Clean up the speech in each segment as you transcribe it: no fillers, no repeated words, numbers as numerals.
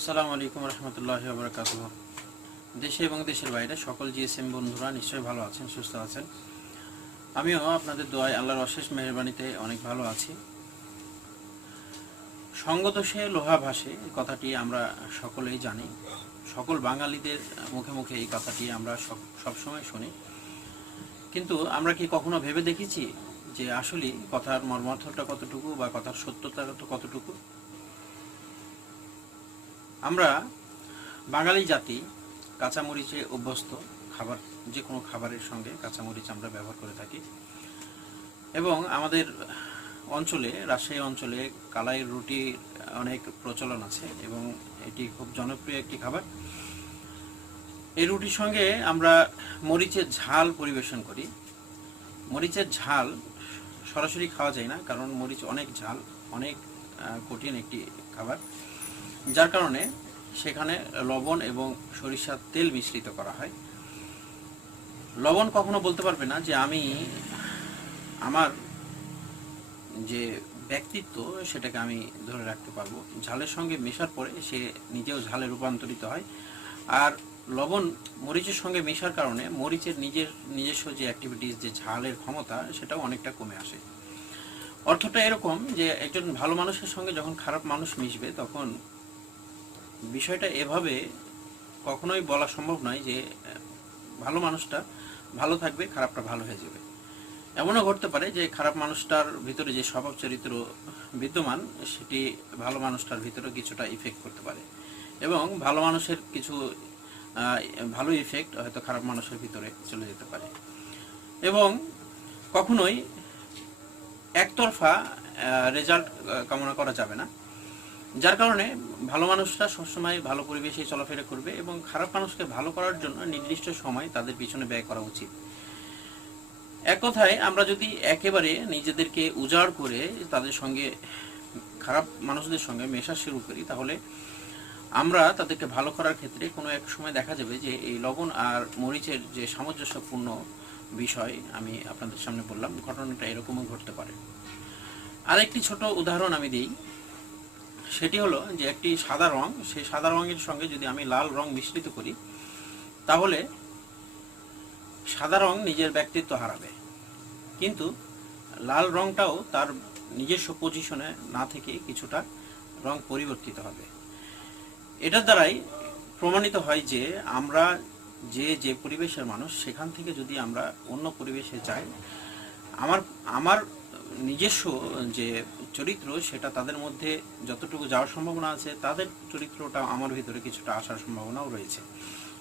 আসসালামু আলাইকুম রহমতুল্লাহি ওয়া বারাকাতুহু। দেশে এবং দেশের বাইরে সকল জিএসএম বন্ধুরা নিশ্চয়ই ভালো আছেন, সুস্থ আছেন। আমিও আপনাদের দোয়ায় আল্লাহর অশেষ মেহেরবানিতে অনেক ভালো আছি। সঙ্গদোষে লোহা ভাসে, এই কথাটি আমরা সকলেই জানি। সকল বাঙালিদের মুখে মুখে এই কথাটি আমরা সবসময় শুনি। কিন্তু আমরা কি কখনো ভেবে দেখেছি যে আসলে কথার মর্মার্থটা কতটুকু বা কথার সত্যতা কতটুকু? আমরা বাঙালি জাতি কাঁচামরিচে অভ্যস্ত। খাবার, যে কোনো খাবারের সঙ্গে কাঁচামরিচ আমরা ব্যবহার করে থাকি। এবং আমাদের অঞ্চলে, রাজশাহী অঞ্চলে কালাইয়ের রুটির অনেক প্রচলন আছে এবং এটি খুব জনপ্রিয় একটি খাবার। এই রুটির সঙ্গে আমরা মরিচের ঝাল পরিবেশন করি। মরিচের ঝাল সরাসরি খাওয়া যায় না, কারণ মরিচ অনেক ঝাল, অনেক কঠিন একটি খাবার, যার কারণে সেখানে লবণ এবং সরিষার তেল মিশ্রিত করা হয়। লবণ কখনো বলতে পারবে না যে আমি আমার যে ব্যক্তিত্ব সেটাকে আমি ধরে রাখতে পারবো। ঝালের সঙ্গে মেশার পরে সে নিজেও ঝালে রূপান্তরিত হয়। আর লবণ মরিচের সঙ্গে মেশার কারণে মরিচের নিজস্ব যে অ্যাক্টিভিটিস, যে ঝালের ক্ষমতা, সেটাও অনেকটা কমে আসে। অর্থটা এরকম যে একজন ভালো মানুষের সঙ্গে যখন খারাপ মানুষ মিশবে, তখন বিষয়টা এভাবে কখনোই বলা সম্ভব নয় যে ভালো মানুষটা ভালো থাকবে, খারাপটা ভালো হয়ে যাবে। এমনও ঘটতে পারে যে খারাপ মানুষটার ভিতরে যে স্বভাব চরিত্র বিদ্যমান, সেটি ভালো মানুষটার ভিতরে কিছুটা ইফেক্ট করতে পারে, এবং ভালো মানুষের কিছু ভালো ইফেক্ট হয়তো খারাপ মানুষের ভিতরে চলে যেতে পারে। এবং কখনোই একতরফা রেজাল্ট কামনা করা যাবে না, যার কারণে ভালো মানুষরা সবসময় ভালো পরিবেশে চলাফেরা করবে এবং খারাপ মানুষকে ভালো করার জন্য নির্দিষ্ট সময় তাদের পিছনে ব্যয় করা উচিত। এক কথায়, আমরা যদি একেবারে নিজেদেরকে উজাড় করে তাদের সঙ্গে, খারাপ মানুষদের সঙ্গে মেশা শুরু করি, তাহলে আমরা তাদেরকে ভালো করার ক্ষেত্রে কোনো এক সময় দেখা যাবে যে এই লবণ আর মরিচের যে সামঞ্জস্যপূর্ণ বিষয় আমি আপনাদের সামনে বললাম, ঘটনাটা এরকমও ঘটতে পারে। আরেকটি ছোট উদাহরণ আমি দিই। সেটি হলো যে একটি সাদা রং, সেই সাদা রঙের সঙ্গে যদি আমি লাল রং মিশ্রিত করি, তাহলে সাদা রং নিজের ব্যক্তিত্ব হারাবে, কিন্তু লাল রংটাও তার নিজস্ব পজিশনে না থেকে কিছুটা রং পরিবর্তিত হবে। এটার দ্বারাই প্রমাণিত হয় যে আমরা যে পরিবেশের মানুষ, সেখান থেকে যদি আমরা অন্য পরিবেশে যাই, আমার আমার নিজস্ব যে চরিত্র, সেটা তাদের মধ্যে যতটুকু যাওয়ার সম্ভাবনা আছে, তাদের চরিত্রটা আমার ভিতরে কিছুটা আসার সম্ভাবনাও রয়েছে।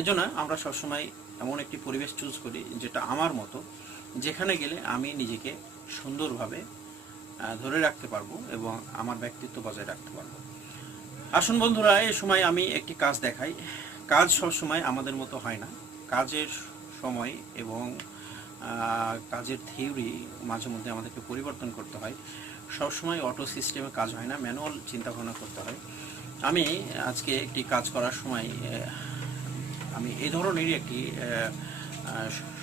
এজন্য আমরা সবসময় এমন একটি পরিবেশ চুজ করি যেটা আমার মতো, যেখানে গেলে আমি নিজেকে সুন্দরভাবে ধরে রাখতে পারবো এবং আমার ব্যক্তিত্ব বজায় রাখতে পারবো। আসুন বন্ধুরা, এই সময় আমি একটি কাজ দেখাই। কাজ সবসময় আমাদের মতো হয় না। কাজের সময় এবং কাজের থিওরি মাঝে মধ্যে আমাদেরকে পরিবর্তন করতে হয়। সবসময় অটো সিস্টেমে কাজ হয় না, ম্যানুয়াল চিন্তাভাবনা করতে হয়। আমি আজকে একটি কাজ করার সময় আমি এই ধরনেরই একটি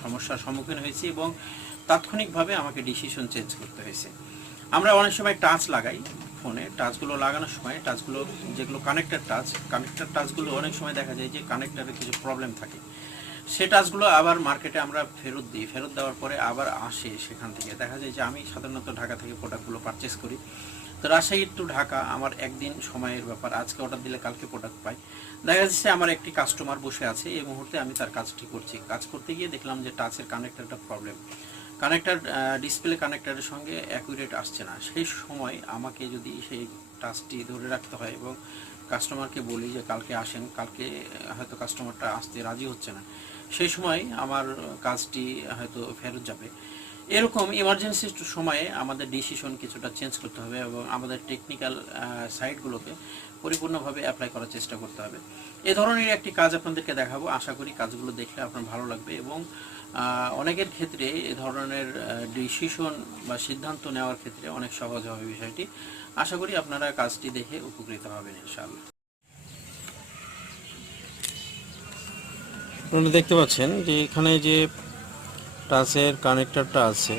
সমস্যার সম্মুখীন হয়েছি এবং তাৎক্ষণিকভাবে আমাকে ডিসিশন চেঞ্জ করতে হয়েছে। আমরা অনেক সময় টাচ লাগাই ফোনে, টাচগুলো লাগানোর সময় টাচগুলো যেগুলো কানেক্টেড টাচগুলো অনেক সময় দেখা যায় যে কানেক্টারে কিছু প্রবলেম থাকে। সে টাচগুলো আবার মার্কেটে আমরা ফেরত দিই, ফেরত দেওয়ার পরে আবার আসে। সেখান থেকে দেখা যায় যে আমি সাধারণত ঢাকা থেকে প্রোডাক্টগুলো পারচেস করি। তো রাজশাহী টু ঢাকা আমার একদিন সময়ের ব্যাপার, আজকে অর্ডার দিলে কালকে প্রোডাক্ট পাই। দেখা যাচ্ছে আমার একটি কাস্টমার বসে আছে, এই মুহূর্তে আমি তার কাজটি করছি। কাজ করতে গিয়ে দেখলাম যে টাচের কানেক্টারটা প্রবলেম, কানেক্টার ডিসপ্লে কানেক্টারের সঙ্গে অ্যাকুরেট আসছে না। সেই সময় আমাকে যদি সেই টাচটি ধরে রাখতে হয় এবং কাস্টমারকে বলি যে কালকে আসেন, কালকে হয়তো কাস্টমারটা আসতে রাজি হচ্ছে না, সেই সময় আমার কাজটি হয়তো ফেরত যাবে। এরকম ইমার্জেন্সি সময়ে আমাদের ডিসিশন কিছুটা চেঞ্জ করতে হবে এবং আমাদের টেকনিক্যাল সাইটগুলোকে পরিপূর্ণভাবে অ্যাপ্লাই করার চেষ্টা করতে হবে। এ ধরনের একটি কাজ আপনাদেরকে দেখাবো। আশা করি কাজগুলো দেখলে আপনার ভালো লাগবে এবং অনেকের ক্ষেত্রে এ ধরনের ডিসিশন বা সিদ্ধান্ত নেওয়ার ক্ষেত্রে অনেক সহজ হবে বিষয়টি। আশা করি আপনারা কাজটি দেখে উপকৃত হবেন ইনশাআল্লাহ। আপনারা দেখতে পাচ্ছেন যে এখানে যে টাচের কানেক্টরটা আছে,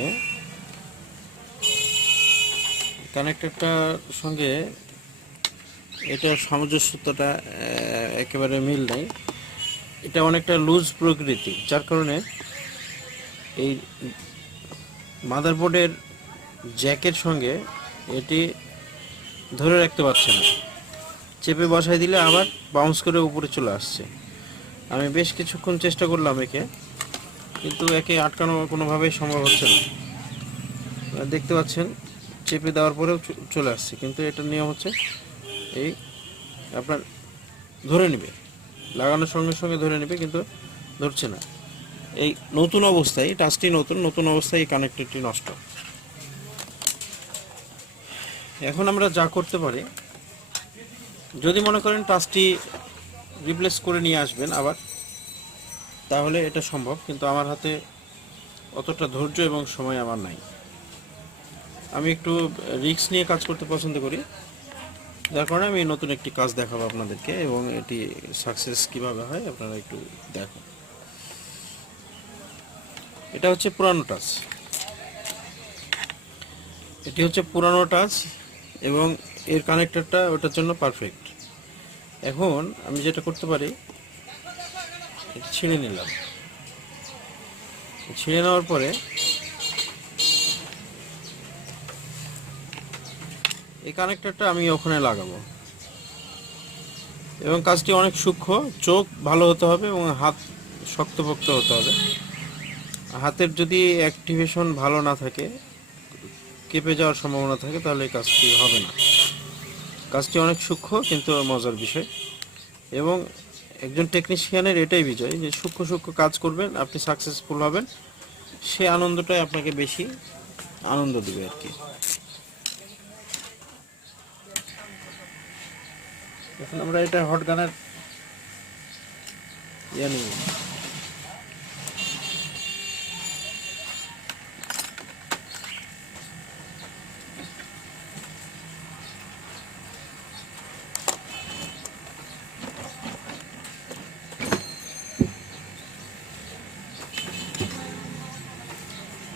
কানেক্টরটার সঙ্গে এটার সামঞ্জস্যতাটা একেবারে মিল নাই। এটা অনেকটা লুজ প্রকৃতি, যার কারণে এই মাদারবোর্ডের জ্যাকের সঙ্গে এটি ধরে রাখতে পারছে না। চেপে বসাই দিলে আবার বাউন্স করে উপরে চলে আসছে। আমি বেশ কিছুক্ষণ চেষ্টা করলাম একে, কিন্তু একে আটকানো কোনোভাবেই সম্ভব হচ্ছে না। দেখতে পাচ্ছেন চেপে দেওয়ার পরেও চলে আসছে, কিন্তু এটার নিয়ম হচ্ছে এই আপনার ধরে নেবে, লাগানোর সঙ্গে সঙ্গে ধরে নেবে, কিন্তু ধরছে না। এই নতুন অবস্থায়, টাচটি নতুন অবস্থায় এই কানেক্টরটি নষ্ট। এখন আমরা যা করতে পারি, যদি মনে করেন টাচটি রিপ্লেস করে নিয়ে আসবেন আবার, তাহলে এটা সম্ভব, কিন্তু আমার হাতে অতটা ধৈর্য এবং সময় আমার নাই। আমি একটু রিস্ক নিয়ে কাজ করতে পছন্দ করি, যার কারণে আমি নতুন একটি কাজ দেখাবো আপনাদেরকে, এবং এটি সাকসেস কিভাবে হয় আপনারা একটু দেখুন। এটা হচ্ছে পুরানো টাচ, এটি হচ্ছে পুরানো টাচ, এবং এর কানেক্টরটা ওটার জন্য পারফেক্ট। এখন আমি যেটা করতে পারি, ছিঁড়ে নিলাম। ছিঁড়ে নেওয়ার পরে এই কানেক্টরটা আমি ওখানে লাগাবো, এবং কাজটি অনেক সূক্ষ্ম। চোখ ভালো হতে হবে এবং হাত শক্তপোক্ত হতে হবে। হাতের যদি অ্যাক্টিভেশন ভালো না থাকে, কেঁপে যাওয়ার সম্ভাবনা থাকে, তাহলে এই কাজটি হবে না। কাজটি অনেক সূক্ষ্ম কিন্তু মজার বিষয়, এবং একজন টেকনিশিয়ানের এটাই বিজয় যে সূক্ষ্ম কাজ করবেন, আপনি সাকসেসফুল হবেন, সে আনন্দটাই আপনাকে বেশি আনন্দ দেবে আর কি। এখন আমরা এটা হট গানের নিব।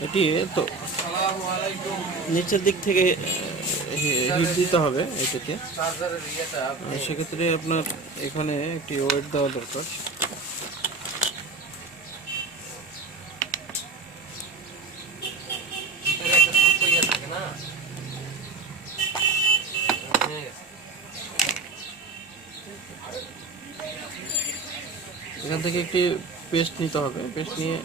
এটি তো নিচের দিক থেকে হিট দিতে হবে এটাকে, সেক্ষেত্রে আপনার এখানে একটি ওয়েট দেওয়া দরকার। এখান থেকে একটি পেস্ট নিতে হবে, পেস্ট নিয়ে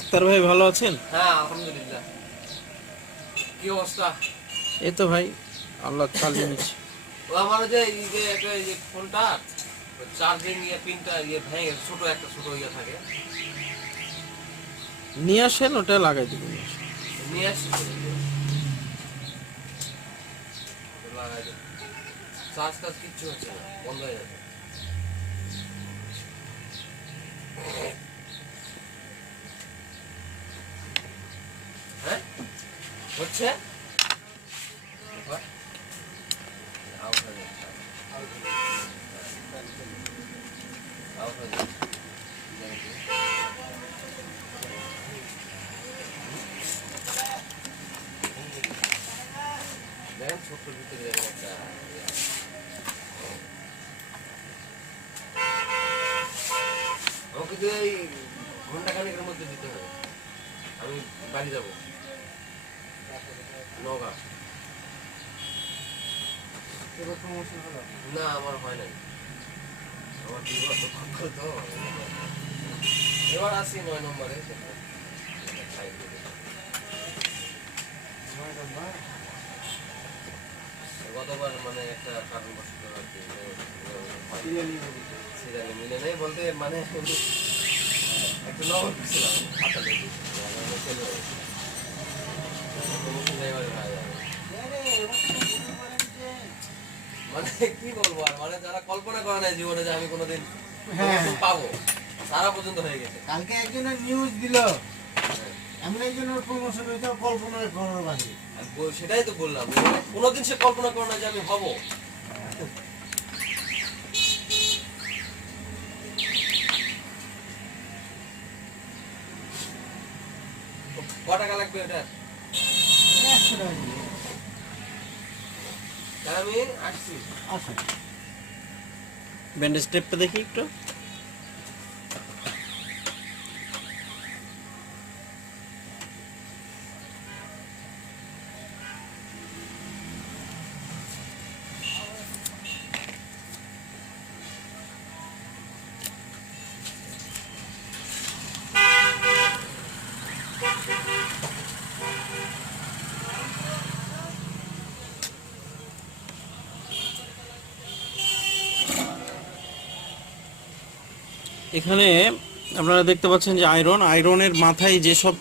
আক্তার ভাই ভালো আছেন? হ্যাঁ আলহামদুলিল্লাহ। কি অবস্থা? এই তো ভাই আল্লাহ চালিয়ে নিচ্ছে। ও আমার যে একটা ফোনটা চার্জিং পিনটা ভেঙে গেছে, ছোট ইয়ে থাকে, নিয়ে আসেন, ওটা লাগাই দেবেন। নিয়ে আসছি, লাগাই দেব। চার্জ কিচ্ছু হচ্ছে না, বন্ধ হয়ে যাচ্ছে। হ্যাঁ হচ্ছে দেখেন ছোট্ট ভিতরে দেখেন একটা আমাকে এই ঘন্টা খানেকের মধ্যে দিতে হবে। আমি বাড়ি যাবো নওগাঁ। না আমার হয় নাই, আমার 2 বছর তো। এবার আসি 9 নম্বরে। গতবার মানে একটা কারণবশত আর কি সিরিয়ালি মিলে নেই বলতে, মানে একটা নগর ছিলাম হাতালে মানে কি বলবো আর, মানে যারা কল্পনা করে না জীবনে যে আমি কোনোদিন পাবো, সারা পর্যন্ত হয়ে গেছে। কালকে একজনের নিউজ দিল, এমন একজনের প্রমোশন হইতে কল্পনা করার বাকি। সেটাই তো বললাম, কোনোদিন সে কল্পনা করে না যে আমি হব। টাকা লাগবে ওটা? 100 টাকা দিলে। তাহলে আমি আসছি। আচ্ছা ব্যান্ডেজ টেপটা দেখি একটু। এখানে আপনারা দেখতে পাচ্ছেন যে আয়রনের মাথায় যেসব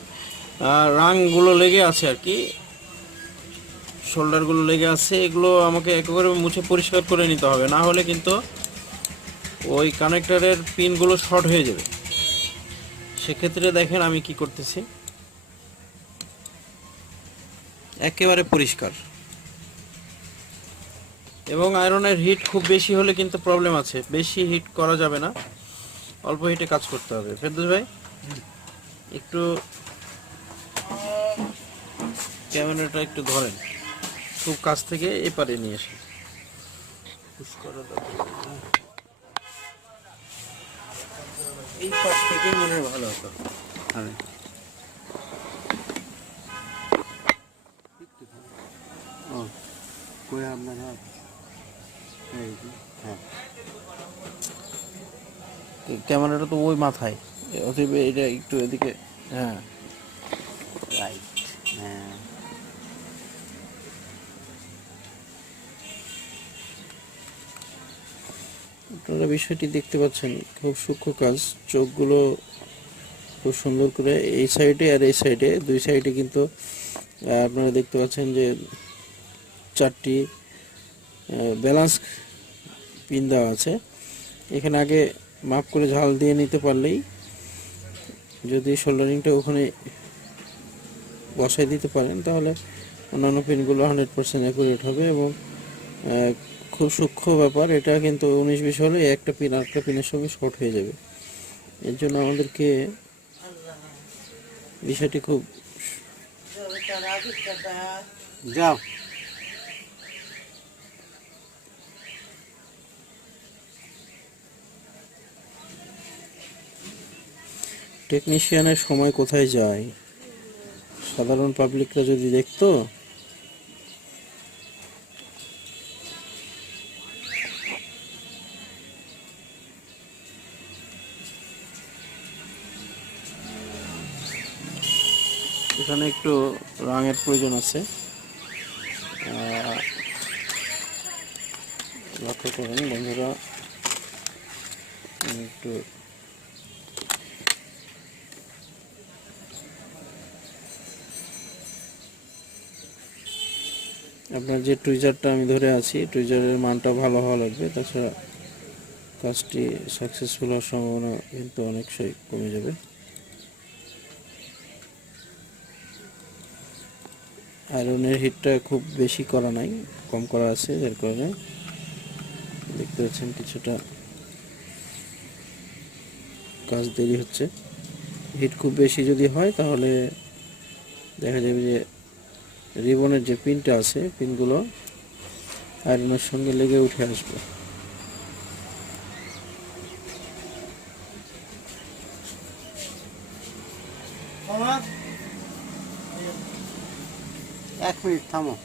রাংগুলো লেগে আছে আর কি, শোল্ডারগুলো লেগে আছে, এগুলো আমাকে এক করে মুছে পরিষ্কার করে নিতে হবে, না হলে কিন্তু ওই কানেক্টরের পিনগুলো শর্ট হয়ে যাবে। সেক্ষেত্রে দেখেন আমি কি করতেছি, একেবারে পরিষ্কার। এবং আয়রনের হিট খুব বেশি হলে কিন্তু প্রবলেম আছে, বেশি হিট করা যাবে না, অল্প হিটে কাজ করতে হবে। ফেরদৌস ভাই একটু ক্যামেরাটা একটু ধরেন, খুব কাছ থেকে এপারে নিয়ে এসে এই পাশ থেকে মনে হয় ভালো হতো। হ্যাঁ ও কই আপনার হাত, হ্যাঁ ক্যামেরাটা তো ওই মাথায়, অতএব এটা একটু এদিকে, হ্যাঁ রাইট, হ্যাঁ আপনারা বিষয়টি দেখতে পাচ্ছেন, খুব সূক্ষ্ম কাজ। চোখগুলো খুব সুন্দর করে এই সাইডে আর এই সাইডে, দুই সাইডে কিন্তু আপনারা দেখতে পাচ্ছেন যে 4টি ব্যালেন্স পিন দেওয়া আছে। এখানে আগে মাপ করে ঝাল দিয়ে নিতে পারলেই, যদি সোল্ডারিংটা ওখানে বসাই দিতে পারেন, তাহলে অন্যান্য পিনগুলো 100% অ্যাকুরেট হবে। এবং খুব সূক্ষ্ম ব্যাপার এটা, কিন্তু 19-20 হলে একটা পিন আরেকটা পিনের সঙ্গে শর্ট হয়ে যাবে। এর জন্য আমাদেরকে বিষয়টি খুব যাও টেকনিশিয়ানের সময় কোথায় যায়, সাধারণ পাবলিকরা যদি দেখতো। এখানে একটু রঙের প্রয়োজন আছে, লক্ষ্য করুন বন্ধুরা, একটু আপনার যে টুইজারটা আমি ধরে আছি, টুইজারের মানটা ভালো হওয়া লাগবে, তাছাড়া কাজটি সাকসেসফুল হওয়ার সম্ভাবনা কিন্তু অনেকটাই কমে যাবে। আয়রনের হিটটা খুব বেশি করা নাই, কম করা আছে, যার কারণে দেখতে পাচ্ছেন কিছুটা কাজ দেরি হচ্ছে। হিট খুব বেশি যদি হয় তাহলে দেখা যাবে যে রিবনের যে পিনটা আছে, পিনগুলো আয়রনের সঙ্গে লেগে উঠে আসবে। এক মিনিট থামো।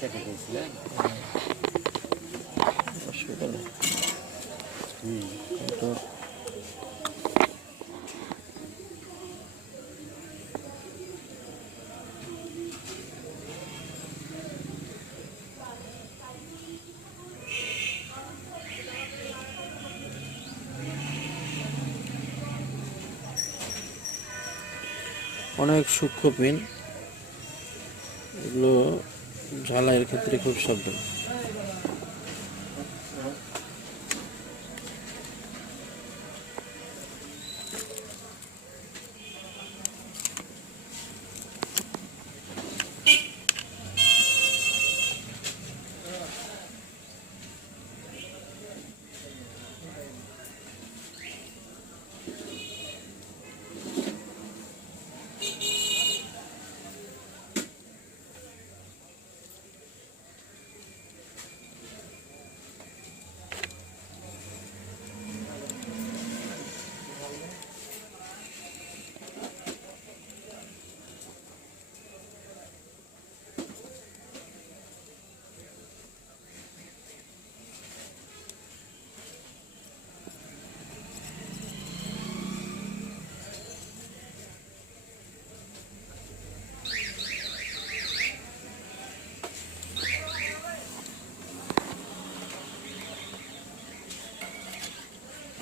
কেটে গেছিলেন। অসুবিধা নেই। কিন্তু অনেক সূক্ষ্ম পিন, এগুলো ঝালাইয়ের ক্ষেত্রে খুব সাবধান।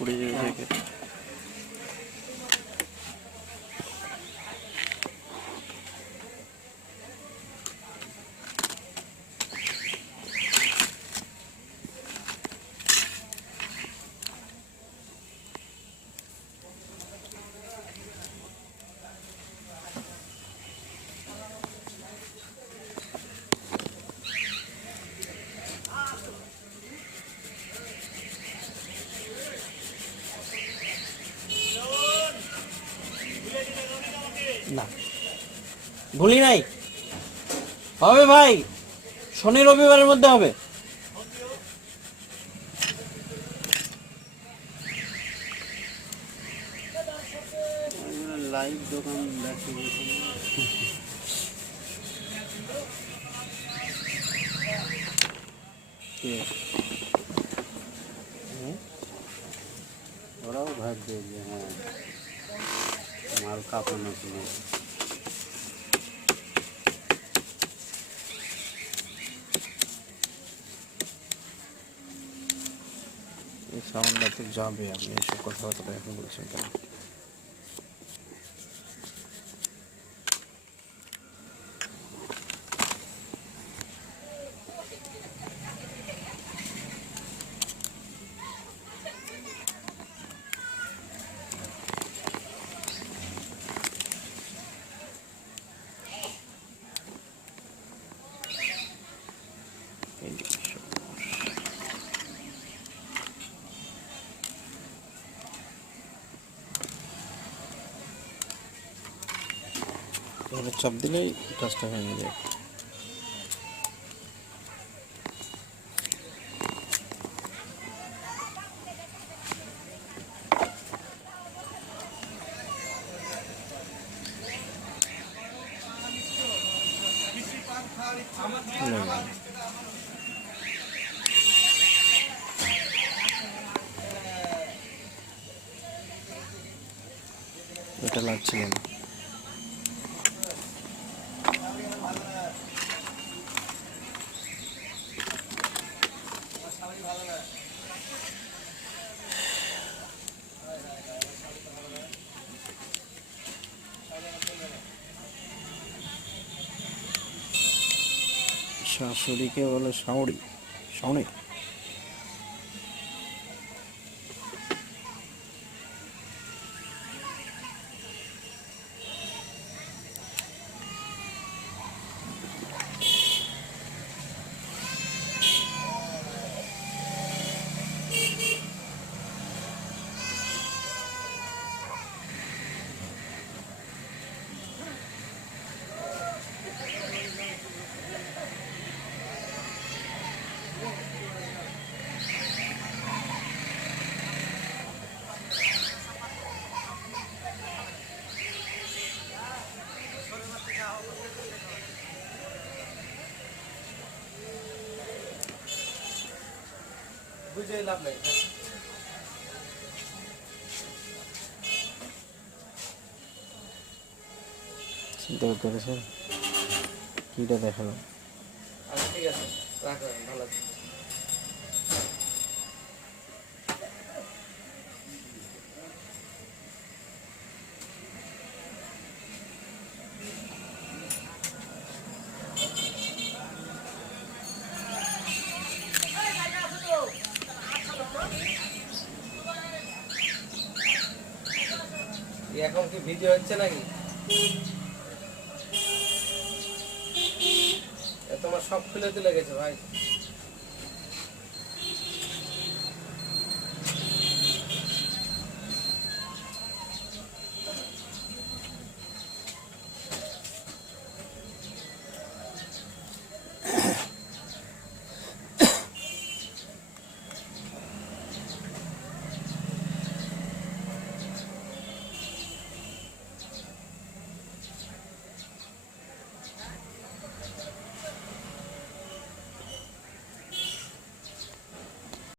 পড়ে যাবে থেকে। না ভুলি নাই, হবে ভাই, শনি রবিবারের মধ্যে হবে। লাইভ দোকান দেখে ওরাও ভাববে যে হ্যাঁ মাল কাঁপানো কিনে। এই সাউন্ডটা তো যাবে, আপনি এসব কথাবার্তা এখন বলছেন কেন? চাপ দিলেই কাজটা ভেঙে যায়। এটা লাগছিল না। শাশুড়িকে বলে শাওড়ি, শাওনি। বুঝে লাভ নাই। চিন্তা করতে পেরেছেন কিটা দেখালো? আচ্ছা ঠিক আছে, রাখো, ভালো আছে। এখন কি ভিডিও হচ্ছে নাকি? তোমার সব খুলে তুলে গেছে ভাই।